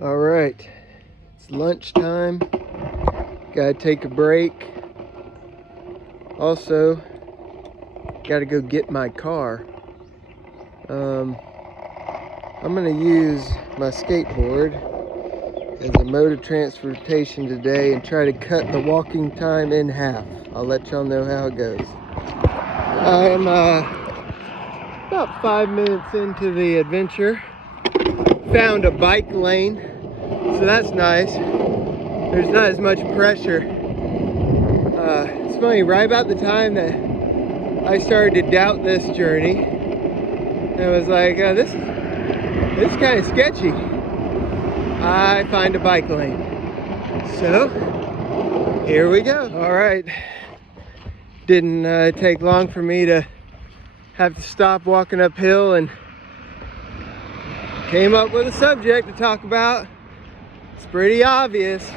All right, it's lunchtime. Gotta take a break. Also, gotta go get my car. I'm gonna use my skateboard as a mode of transportation today and try to cut the walking time in half. I'll let y'all know how it goes. I'm about 5 minutes into the adventure. Found a bike lane, so that's nice. There's not as much pressure. It's funny, right about the time that I started to doubt this journey, I was like, this is kind of sketchy. I find a bike lane. So, here we go. All right. Didn't take long for me to have to stop walking uphill and came up with a subject to talk about. It's pretty obvious.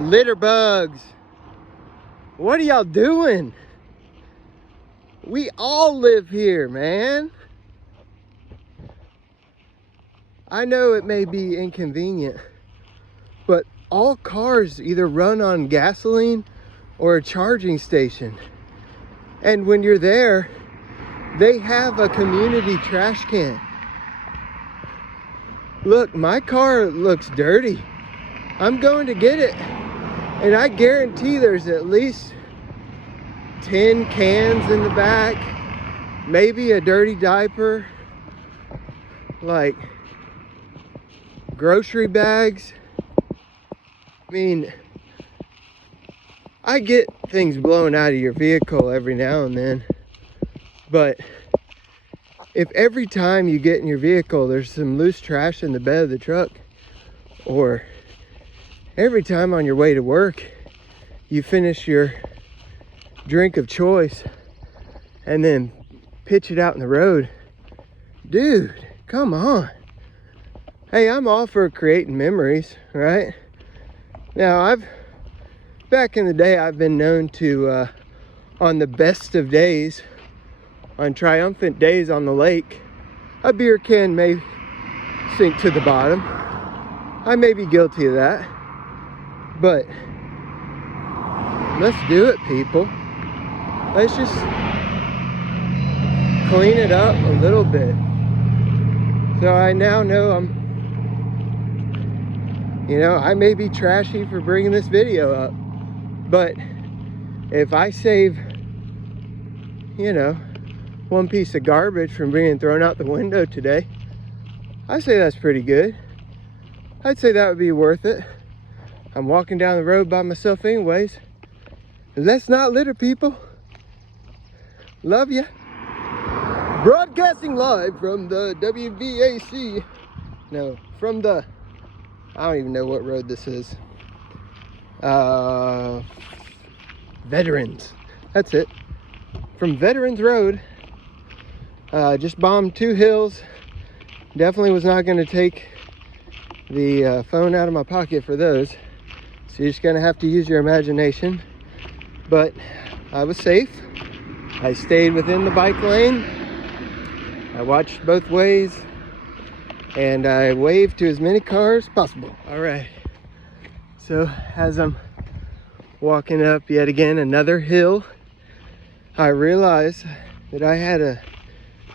Litter bugs. What are y'all doing? We all live here, man. I know it may be inconvenient, but all cars either run on gasoline or a charging station. And when you're there, they have a community trash can. Look, my car looks dirty. I'm going to get it. And I guarantee there's at least 10 cans in the back, maybe a dirty diaper, like grocery bags. I mean, I get things blown out of your vehicle every now and then, but if every time you get in your vehicle there's some loose trash in the bed of the truck, or every time on your way to work you finish your drink of choice and then pitch it out in the road, dude, come on. Hey, I'm all for creating memories, right? Now, back in the day, I've been known to, on the best of days, on triumphant days on the lake, a beer can may sink to the bottom. I may be guilty of that, but let's do it, people. Let's just clean it up a little bit. So I now know I may be trashy for bringing this video up, but if I save, one piece of garbage from being thrown out the window today, I say that's pretty good. I'd say that would be worth it. I'm walking down the road by myself anyways. Let's not litter, people. Love ya. Broadcasting live from the WVAC. No, from the, I don't even know what road this is. Veterans. That's it. From Veterans Road. Just bombed 2 hills. Definitely was not going to take the phone out of my pocket for those. So you're just going to have to use your imagination. But I was safe. I stayed within the bike lane. I watched both ways. And I waved to as many cars as possible. All right. So as I'm walking up yet again another hill, I realized that I had a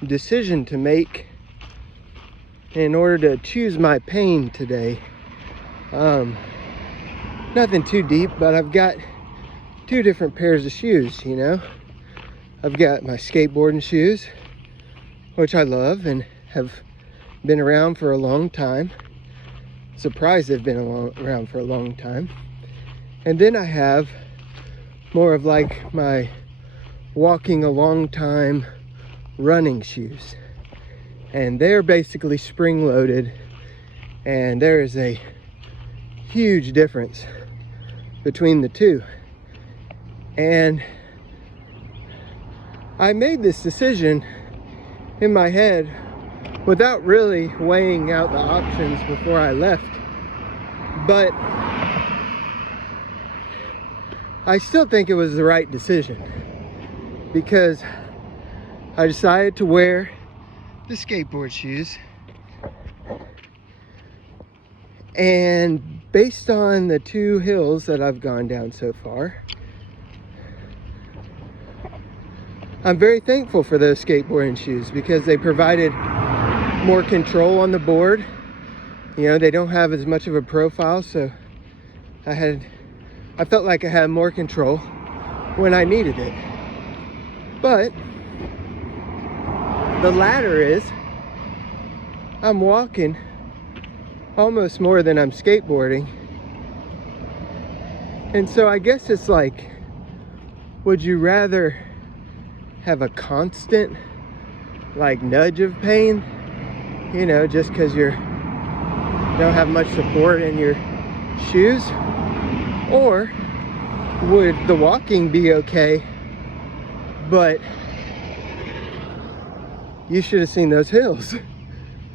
decision to make in order to choose my pain today. Nothing too deep, but I've got 2 different pairs of shoes, I've got my skateboarding shoes, which I love and have been around for a long time. Surprised they've been around for a long time. And then I have more of like my walking a long time running shoes. And they're basically spring loaded. And there is a huge difference between the two. And I made this decision in my head without really weighing out the options before I left. But I still think it was the right decision, because I decided to wear the skateboard shoes And based on the 2 hills that I've gone down so far, I'm very thankful for those skateboarding shoes because they provided more control on the board. You know, they don't have as much of a profile, so I felt like I had more control when I needed it. But the latter is, I'm walking almost more than I'm skateboarding. And so I guess it's like, would you rather have a constant like nudge of pain, you know, just because you don't have much support in your shoes? Or would the walking be okay, but you should have seen those hills?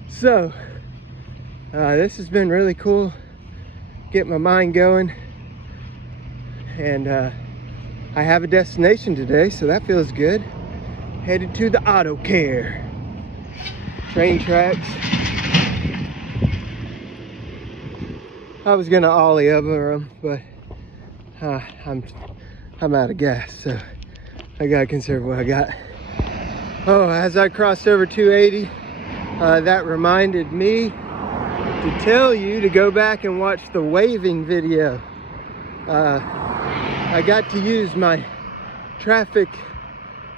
So this has been really cool, get my mind going, and I have a destination today, so that feels good. Headed to the auto care train tracks. I was gonna ollie over them, but I'm out of gas, so I gotta conserve what I got. Oh, as I crossed over 280, that reminded me to tell you to go back and watch the waving video. I got to use my traffic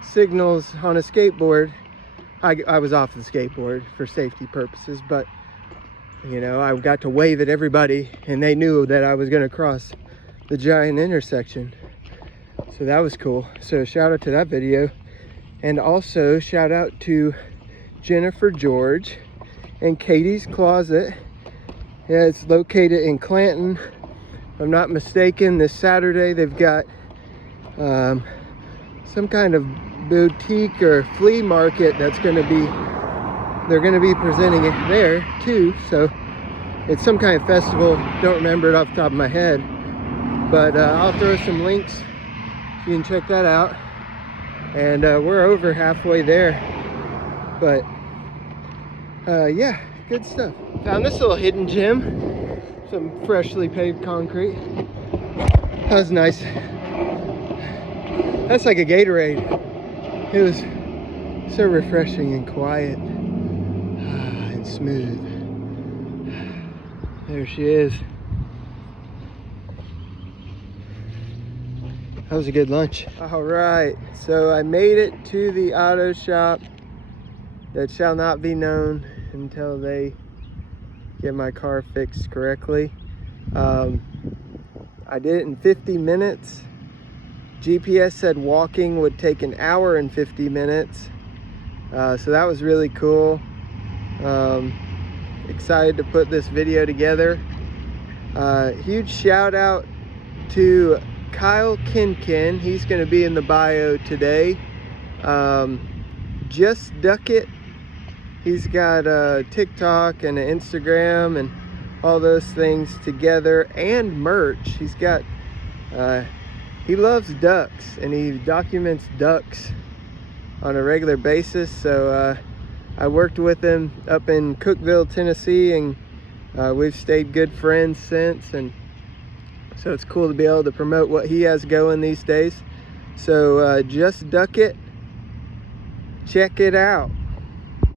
signals on a skateboard. I was off the skateboard for safety purposes, but you know, I got to wave at everybody and they knew that I was going to cross the giant intersection. So that was cool. So shout out to that video. And also shout out to Jennifer George and Katie's Closet. Yeah, it's located in Clanton. If I'm not mistaken, this Saturday they've got some kind of boutique or flea market that's going to be, they're going to be presenting it there too. So it's some kind of festival, don't remember it off the top of my head, but I'll throw some links so you can check that out. And we're over halfway there, but yeah, good stuff. Found this little hidden gem, some freshly paved concrete. That was nice. That's like a Gatorade. It was so refreshing and quiet and smooth. There she is. That was a good lunch. All right, so I made it to the auto shop that shall not be known until they get my car fixed correctly. I did it in 50 minutes. GPS said walking would take 1 hour and 50 minutes. So that was really cool. Excited to put this video together. Huge shout out to Kyle Kinkin. He's going to be in the bio today. Just Duck It. He's got a TikTok and an Instagram and all those things together, and merch. He's got he loves ducks and he documents ducks on a regular basis. So I worked with him up in Cookeville, Tennessee, and we've stayed good friends since, and so it's cool to be able to promote what he has going these days. So Just Duck It, check it out.